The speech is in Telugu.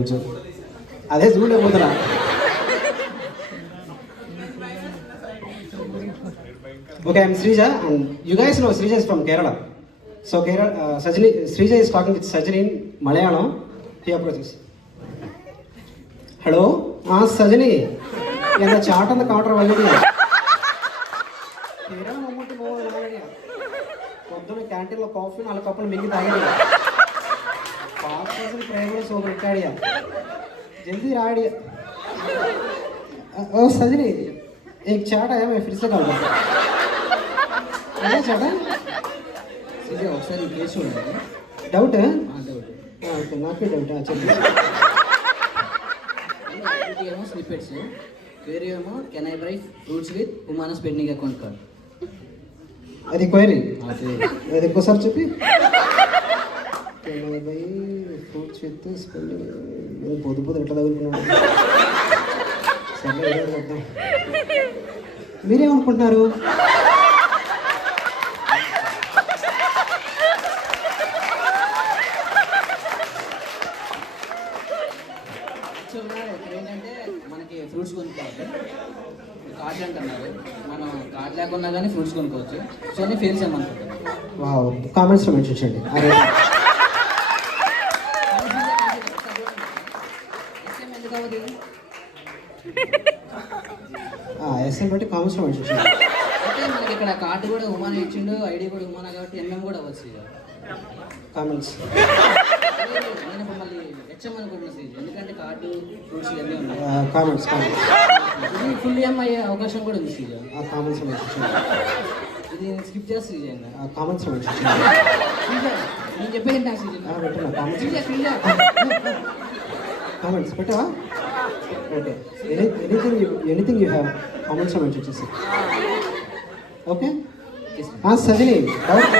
కొంచెం అదే చూడలేకపోతున్నా. Okay, I'm Srija, and you guys know Srija is from Kerala. So Kerala, Srija is talking with Sajani in Malayalam. He approaches. Hello, Sajani. In the chart on the counter already. Kerala moment to know already. పొద్దున్న క్యాంటీన్లో కాఫీ 4 కప్పులు మింగి తాగేది. పాస్ కోసం ప్రేమలో సో పెట్టాడియా. జల్దీ రాడియా. ओ सजनी एक चाट आया मैं फिर से कॉल करता हूँ. चाट है सीधे ఒకసారి కేసు చూడండి. డౌట్ ఓకే నాకు డౌట్ చెప్పండి. ఏమో స్నిప్పెట్స్ క్వెరీ ఏమో can I buy fruits with ఉమానా స్పెండింగ్ అకౌంట్ కార్డ్. అది క్వెరీ అది ఇంకోసారి చెప్పి. Can I buy fruits with spending పొద్దు పొద్దు ఎట్లా తగులుకున్నాను. మీరేమనుకుంటున్నారు? ఏంటంటే మనకి ఫ్రూట్స్ కొనుక్కోవాలి. కార్డ్ అంటున్నారు, మనం కార్డ్ లేకున్నా కానీ ఫ్రూట్స్ కొనుక్కోవచ్చు. సో నేను ఫెయిల్స్ ఏమనుకుంటున్నాను. కామెంట్స్లో మెన్షన్ చేయండి. ఎస్ఎం బట్టి కామెంట్స్లో మెన్షన్ చేయండి. అయితే మనకి ఇక్కడ కార్డు కూడా ఉమానా ఇచ్చిండు, ఐడి కూడా ఉమానా కాబట్టి ఎంఎం కూడా అవ్వచ్చు. కామెంట్స్ నేను ఇప్పుడు మళ్ళీ హెచ్ఎం అనుకుంటున్నా సీజ్, ఎందుకంటే కార్డు ఫ్రూట్స్ ఇవన్నీ ఉన్నాయి. కామెంట్స్ ఇది ఫుల్ ఈఎంఐ అయ్యే అవకాశం కూడా ఉంది సీజ్. కామెంట్స్లో మెన్షన్ చేయండి. ఇది స్కిప్ చేస్తే సీజ్. కామెంట్స్లో మెన్షన్ చేయండి. నేను చెప్పేది నాకు సీజ్ పెట్టినా కామెంట్స్ సీజ్ కామెంట్స్ పెట్టవా? ఓకే ఎనీథింగ్ యూ హ్యావ్ కామెంట్స్లో మెన్షన్ చేసి. Okay Sajani doubt